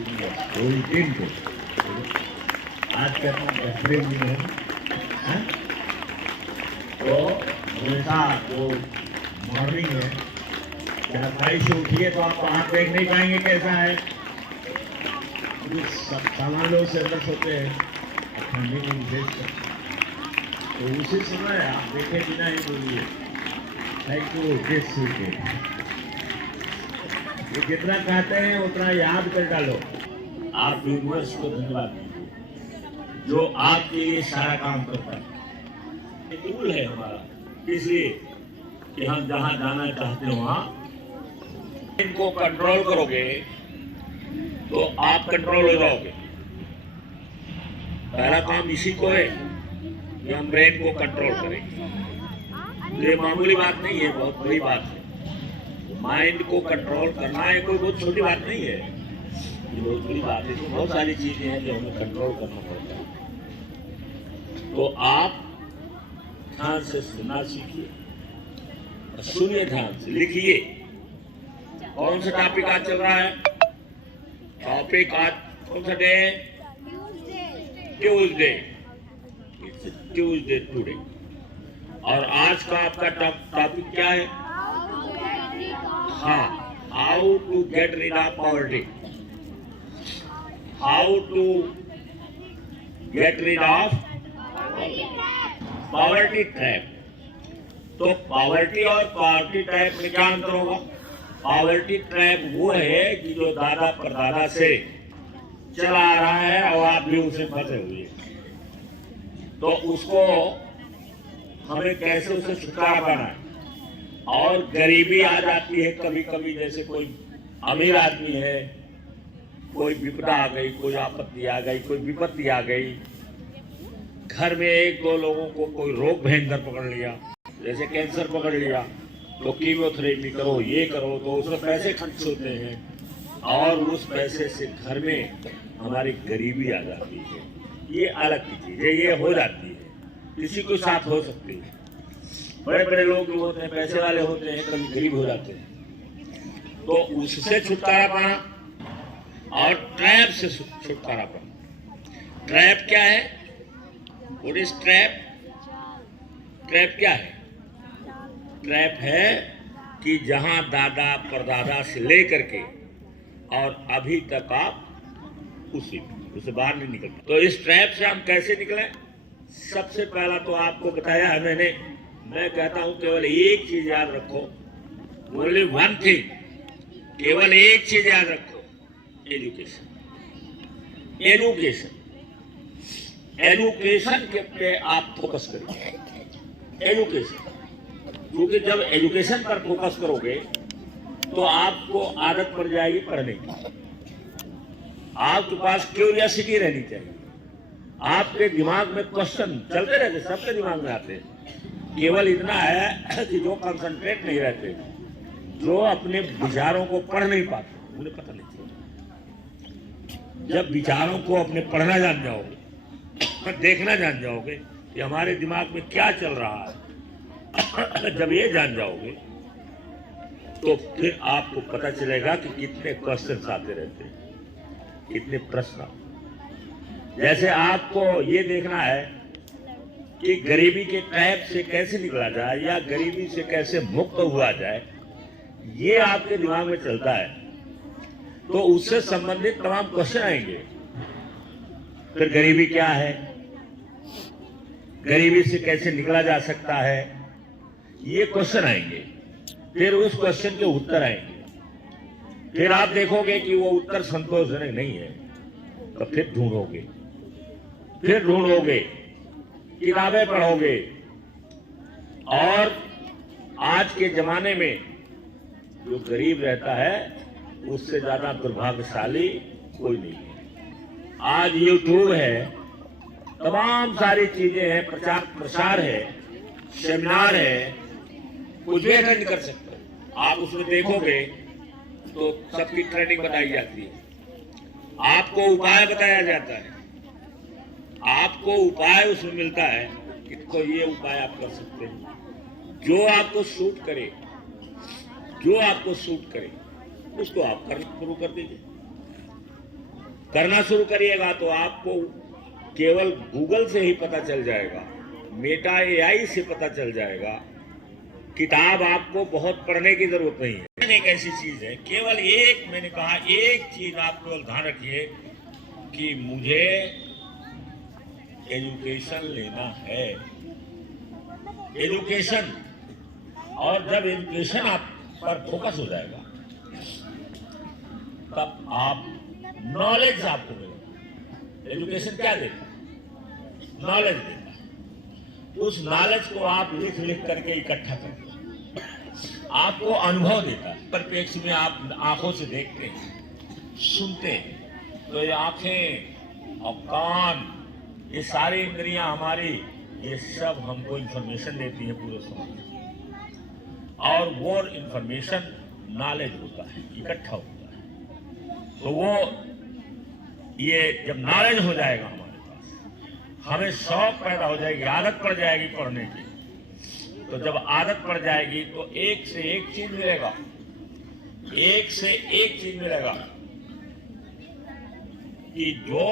18 को आज का अप्रैल में है, तो हमेशा जो मॉर्निंग है जब बारिश उठिए तो आप वहां देख नहीं पाएंगे कैसा है, सब सामानों से रस होते हैं ठंडी में विशेष, तो उसी समय आप देखे बिना ही बोलिए ये जितना कहते हैं उतना याद कर डालो। आप यूनिवर्स को धन्यवाद दीजिए जो आपके लिए सारा काम करता है। टूल है हमारा, इसलिए कि हम जहां जाना चाहते हो वहां इनको कंट्रोल करोगे तो आप कंट्रोल हो जाओगे। पहला काम इसी को है कि हम ब्रेन को कंट्रोल करेंगे। ये मामूली बात नहीं है, बहुत बड़ी बात है। माइंड को कंट्रोल करना है कोई बहुत छोटी बात नहीं है, ये बहुत बड़ी बात है। तो बहुत सारी चीजें हैं जो हमें कंट्रोल करना पड़ता है। तो आप ध्यान से सुनना सीखिए, सुनिए ध्यान से, लिखिए कौन सा टॉपिक आज चल रहा है। टॉपिक आज कौन सा डे है? ट्यूजडे। Tuesday today. और आज का आपका टॉपिक क्या है? हाँ, how to get rid of poverty. How to get rid of poverty trap. तो पॉवर्टी और पॉवर्टी ट्रैप में क्या अंतर होगा? पॉवर्टी ट्रैप वो है कि जो दादा परदादा से चला आ रहा है और आप भी उसे फंसे हुए, तो उसको हमें कैसे उसे छुटकारा पाना है। और गरीबी आ जाती है कभी कभी, जैसे कोई अमीर आदमी है, कोई विपदा आ गई, कोई आपत्ति आ गई, कोई विपत्ति आ गई, घर में एक दो लोगों को कोई रोग भयंकर पकड़ लिया, जैसे कैंसर पकड़ लिया, तो कीमोथेरेपी करो, ये करो, तो उसमें पैसे खर्च होते हैं और उस पैसे से घर में हमारी गरीबी आ जाती है। ये अलग की चीज है, ये हो जाती है, किसी के साथ हो सकती है। बड़े बड़े लोग जो होते हैं, पैसे वाले होते हैं, कभी गरीब हो जाते हैं। तो उससे छुटकारा पाना और ट्रैप से छुटकारा पाना। ट्रैप क्या है? What is trap? ट्रैप क्या है? ट्रैप है कि जहां दादा परदादा से लेकर के और अभी तक आप उसे बाहर नहीं निकलते। तो इस ट्रैप से हम कैसे निकले? सबसे पहला तो आपको बताया है मैंने, मैं कहता हूं केवल एक चीज याद रखो, ओनली वन थिंग, केवल एक चीज याद रखो, एजुकेशन। एजुकेशन, एजुकेशन के पे आप फोकस करिए। एजुकेशन, क्योंकि जब एजुकेशन पर फोकस करोगे तो आपको आदत पड़ जाएगी पढ़ने की। आपके पास क्यूरियोसिटी रहनी चाहिए, आपके दिमाग में क्वेश्चन चलते रहते, सबके दिमाग में आते हैं। केवल इतना है कि जो कंसंट्रेट नहीं रहते, जो अपने विचारों को पढ़ नहीं पाते, उन्हें पता नहीं चलता। जब विचारों को अपने पढ़ना जान जाओगे, देखना जान जाओगे कि हमारे दिमाग में क्या चल रहा है, जब ये जान जाओगे तो फिर आपको पता चलेगा कि कितने क्वेश्चंस आते रहते हैं, कितने प्रश्न। जैसे आपको ये देखना है कि गरीबी के ट्रैप से कैसे निकला जाए या गरीबी से कैसे मुक्त हुआ जाए, ये आपके दिमाग में चलता है, तो उससे संबंधित तमाम क्वेश्चन आएंगे। फिर गरीबी क्या है, गरीबी से कैसे निकला जा सकता है, ये क्वेश्चन आएंगे। फिर उस क्वेश्चन के उत्तर आएंगे। फिर आप देखोगे कि वो उत्तर संतोषजनक नहीं है, तो फिर ढूंढोगे, किताबें पढ़ोगे। और आज के जमाने में जो गरीब रहता है उससे ज्यादा दुर्भाग्यशाली कोई नहीं है। आज यूट्यूब है, तमाम सारी चीजें हैं, प्रचार प्रसार है, सेमिनार है, कुछ भी अटेंड कर सकते हो आप। उसमें देखोगे तो सबकी ट्रेनिंग बताई जाती है, आपको उपाय बताया जाता है, आपको उपाय उसमें मिलता है कि तो ये उपाय आप कर सकते हैं, जो आपको सूट करे, उसको आप करना शुरू कर दीजिए। करना शुरू करिएगा तो आपको केवल गूगल से ही पता चल जाएगा, मेटा एआई से पता चल जाएगा। किताब आपको बहुत पढ़ने की जरूरत नहीं है। एक ऐसी चीज है, केवल एक, मैंने कहा एक चीज आप केवल ध्यान रखिए कि मुझे एजुकेशन लेना है, एजुकेशन। और जब एजुकेशन आप पर फोकस हो जाएगा तब आप नॉलेज आपको मिलेगा। एजुकेशन क्या देता है? नॉलेज देता है। उस नॉलेज को आप लिख लिख करके इकट्ठा करते हैं, आपको अनुभव देता है। परिप्रेक्ष में आप आंखों से देखते हैं, सुनते हैं, तो ये आंखें और कान, ये सारी इंद्रियां हमारी, ये सब हमको इंफॉर्मेशन देती है पूरे समाज, और वो इंफॉर्मेशन नॉलेज होता है, इकट्ठा होता है। तो वो ये जब नॉलेज हो जाएगा हमारे पास, हमें शौक पैदा हो जाएगी, आदत पड़ जाएगी पढ़ने की। तो जब आदत पड़ जाएगी तो एक से एक चीज मिलेगा, एक से एक चीज मिलेगा कि जो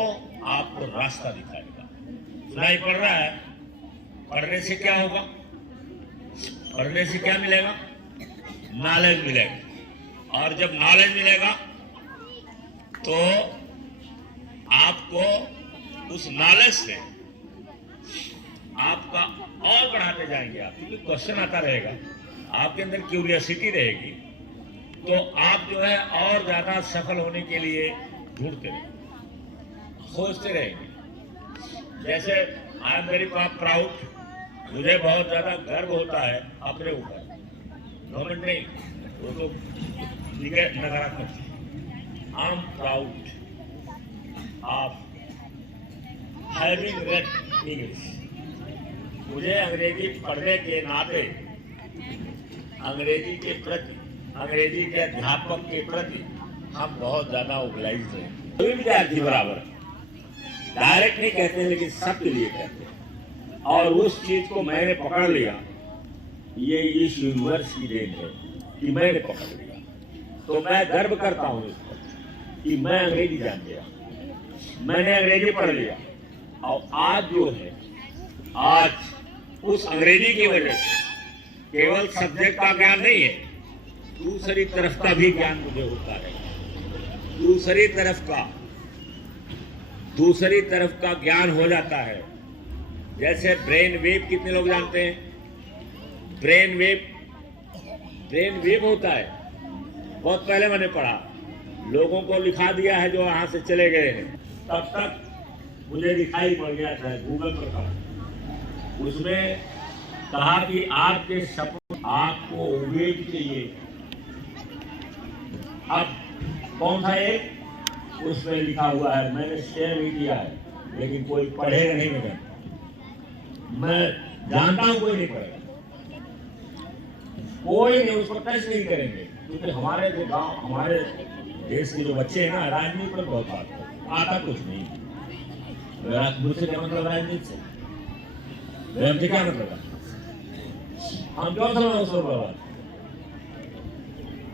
आपको रास्ता दिखाएगा। सुनाई पड़ रहा है? पढ़ने से क्या होगा? पढ़ने से क्या मिलेगा? नॉलेज मिलेगा। और जब नॉलेज मिलेगा तो आपको उस नॉलेज से आपका और बढ़ाते जाएंगे आप, क्योंकि क्वेश्चन आता रहेगा, आपके अंदर क्यूरियोसिटी रहेगी, तो आप जो है और ज्यादा सफल होने के लिए ढूंढते रहेंगे, खोजते रहेंगे। जैसे आई एम वेरी प्राउड, मुझे बहुत ज्यादा गर्व होता है अपने ऊपर, गवर्नमेंट नहीं, वो तो ठीक है, नकारात्मक। I am proud of having red English. मुझे अंग्रेजी पढ़ने के नाते अंग्रेजी के प्रति, अंग्रेजी के अध्यापक के प्रति हम बहुत ज्यादा ओबलाइज हैं। कोई विद्यार्थी बराबर डायरेक्ट नहीं कहते हैं, लेकिन सबके लिए कहते हैं। और उस चीज को मैंने पकड़ लिया, ये इस यूनिवर्स की देन है कि मैंने पकड़ लिया। तो मैं गर्व करता हूँ इस पर कि मैं अंग्रेजी जान गया, मैंने अंग्रेजी पढ़ लिया। और आज जो है, आज उस अंग्रेजी की वजह से केवल सब्जेक्ट का ज्ञान नहीं है, दूसरी तरफ का भी ज्ञान मुझे होता है। दूसरी तरफ का ज्ञान हो जाता है। जैसे ब्रेन वेव, कितने लोग जानते हैं? ब्रेन वेव होता है, बहुत पहले मैंने पढ़ा, लोगों को लिखा दिया है जो यहाँ से चले गए हैं, तब तक मुझे दिखाई पड़ गया था, गूगल पर था, उसमें कहा कि आपके सपने, आपको वेव चाहिए। अब कौन सा एक, उसमें लिखा हुआ है, मैंने शेयर भी किया है, लेकिन कोई पढ़ेगा नहीं। मैं जानता हूं कोई नहीं पढ़ेगा, कोई नहीं उस पर टच नहीं करेंगे, क्योंकि हमारे जो गांव, हमारे देश के जो बच्चे हैं ना, राजनीति पर बहुत बात आता कुछ नहीं। मुझसे क्या मतलब राजनीति से? हमसे क्या मतलब है? हम क्यों समझ उस पर बर्बाद?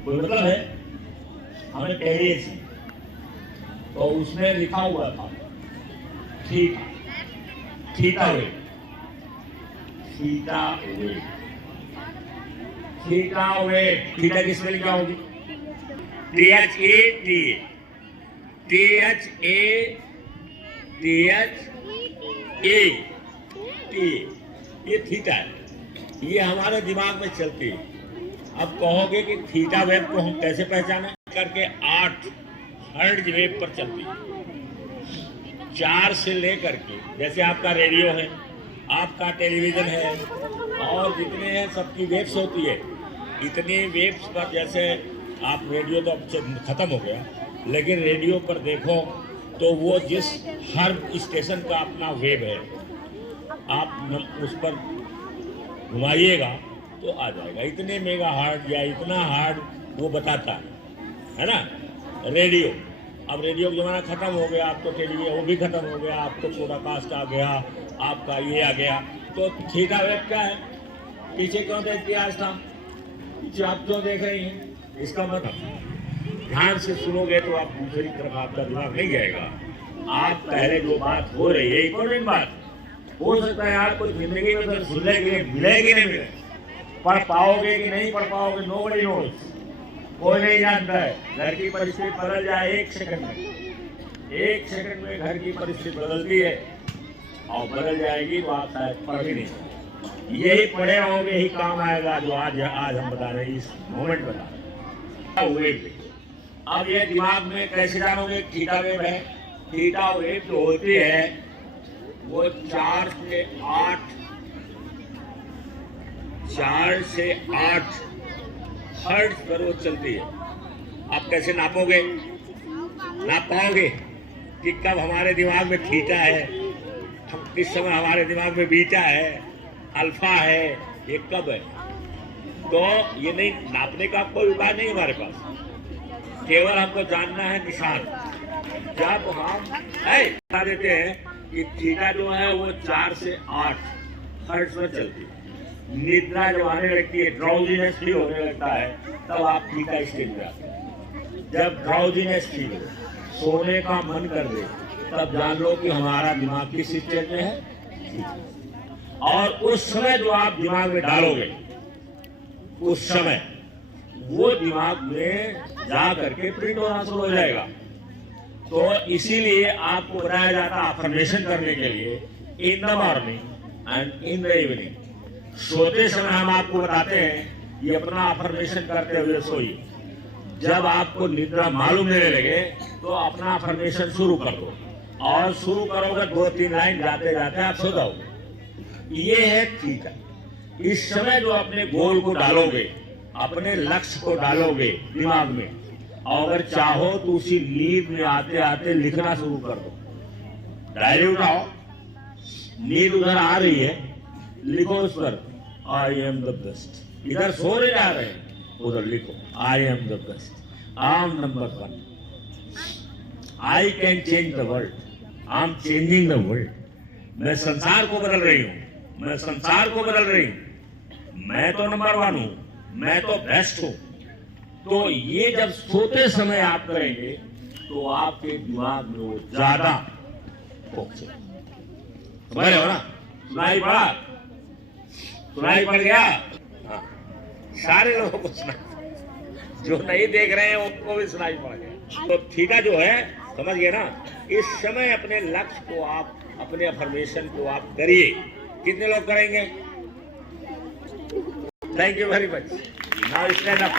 कोई मतलब है? हमें कहिए थी, तो उसमें लिखा हुआ था थीटा वे, थीटा की स्पेलिंग क्या होगी? THA, ये थीटा है, ये हमारे दिमाग में चलती है। अब कहोगे कि थीटा वेव को हम कैसे पहचाने? करके 8 हर्ट्ज वेव पर चलती है, 4 से लेकर के, जैसे आपका रेडियो है, आपका टेलीविजन है, और जितने हैं सबकी वेव्स होती है। इतनी वेव्स पर, जैसे आप रेडियो तो अब खत्म हो गया, लेकिन रेडियो पर देखो तो वो जिस हर स्टेशन का अपना वेव है, आप उस पर घुमाइएगा तो आ जाएगा, इतने मेगा हार्ट या इतना हार्ट वो बताता है ना रेडियो। अब रेडियो का जमाना खत्म हो गया, आपको टेलीविजन वो भी खत्म हो गया, आपको पॉडकास्ट आ गया, आपका ये आ गया। तो थीटा वेव क्या है? पीछे क्यों देखती है आज था? पीछे आप क्यों देख रही हैं? इसका मतलब ध्यान से सुनोगे तो आप दूसरी तरफ आपका दिमाग नहीं जाएगा। आप पहले जो बात हो रही है इंपॉर्टेंट बात, हो सकता है आपको जिंदगी में तो सुनने के लिए मिलेगी नहीं मिले, पढ़ पाओगे कि नहीं पढ़ पाओगे नोबडी नोज, कोई नहीं जानता है। घर की परिस्थिति बदल जाए एक सेकंड में घर की परिस्थिति बदलती है और बदल जाएगी तो आप शायद पढ़ भी नहीं। यही पढ़े होंगे यही काम आएगा जो आज हम बता रहे हैं, इस मोमेंट बता रहे हैं। अब ये दिमाग में कैसे जानोगे थीटा वेव है। थीटा वेव जो होती है वो 4 से 8 हर्ट्ज पर वो चलती है। आप कैसे नापोगे, नाप पाओगे कि कब हमारे दिमाग में थीटा है, किस समय हमारे दिमाग में बीटा है, अल्फा है, ये कब है? तो ये नहीं नापने का कोई उपाय नहीं हमारे पास, केवल हमको जानना है निशान। जब हम बता देते हैं कि थीटा जो है वो 4 से 8 हर्ट्ज पर चलती है। निद्रा जब आने लगती है, ड्राउजीनेस फील होने लगता है, तब आप थीटा स्टेज पे आते हैं। जब ड्राउजीनेस फील हो, सोने का मन कर दे, तब जान लो कि हमारा दिमाग किस स्टेज में है। और उस समय जो आप दिमाग में डालोगे, उस समय वो दिमाग में जा करके प्रिंट होना शुरू हो जाएगा। तो इसीलिए आपको बताया जाता है अफर्मेशन करने के लिए in the morning and in the evening. सोते समय हम आपको बताते हैं ये अपना अफर्मेशन करते हुए सोइए। जब आपको निद्रा मालूम नहीं लगे तो अपना अफर्मेशन शुरू कर दो, और शुरू करोगे 2-3 लाइन जाते जाते आप सो जाओगे। ये है थीटा। इस समय जो अपने गोल को डालोगे, अपने लक्ष्य को डालोगे दिमाग में, और अगर चाहो तो उसी नींद में आते आते लिखना शुरू कर दो। डायरी उठाओ, नींद उधर आ रही है, लिखो उस पर आई एम द बेस्ट। इधर सोने जा रहे हैं, उधर लिखो I am the best, I am number 1, I can change the world, I am changing the world. मैं संसार को बदल रही हूँ, मैं संसार को बदल रही हूँ, मैं तो नंबर 1 हूँ, मैं तो बेस्ट हूँ। तो ये जब सोते समय आप करेंगे तो आपके दिमाग में वो ज्यादा पहुंचे। समझ रहे हो ना? सुनाई पड़ा? सुनाई पड़ गया? हाँ, सारे लोगों को सुनाई, जो नहीं देख रहे हैं उनको भी सुनाई पड़ गया। तो थीटा जो है, समझ गए ना? इस समय अपने लक्ष्य को आप, अपने अफर्मेशन को आप करिए। कितने लोग करेंगे? Thank you very much. Now stand up.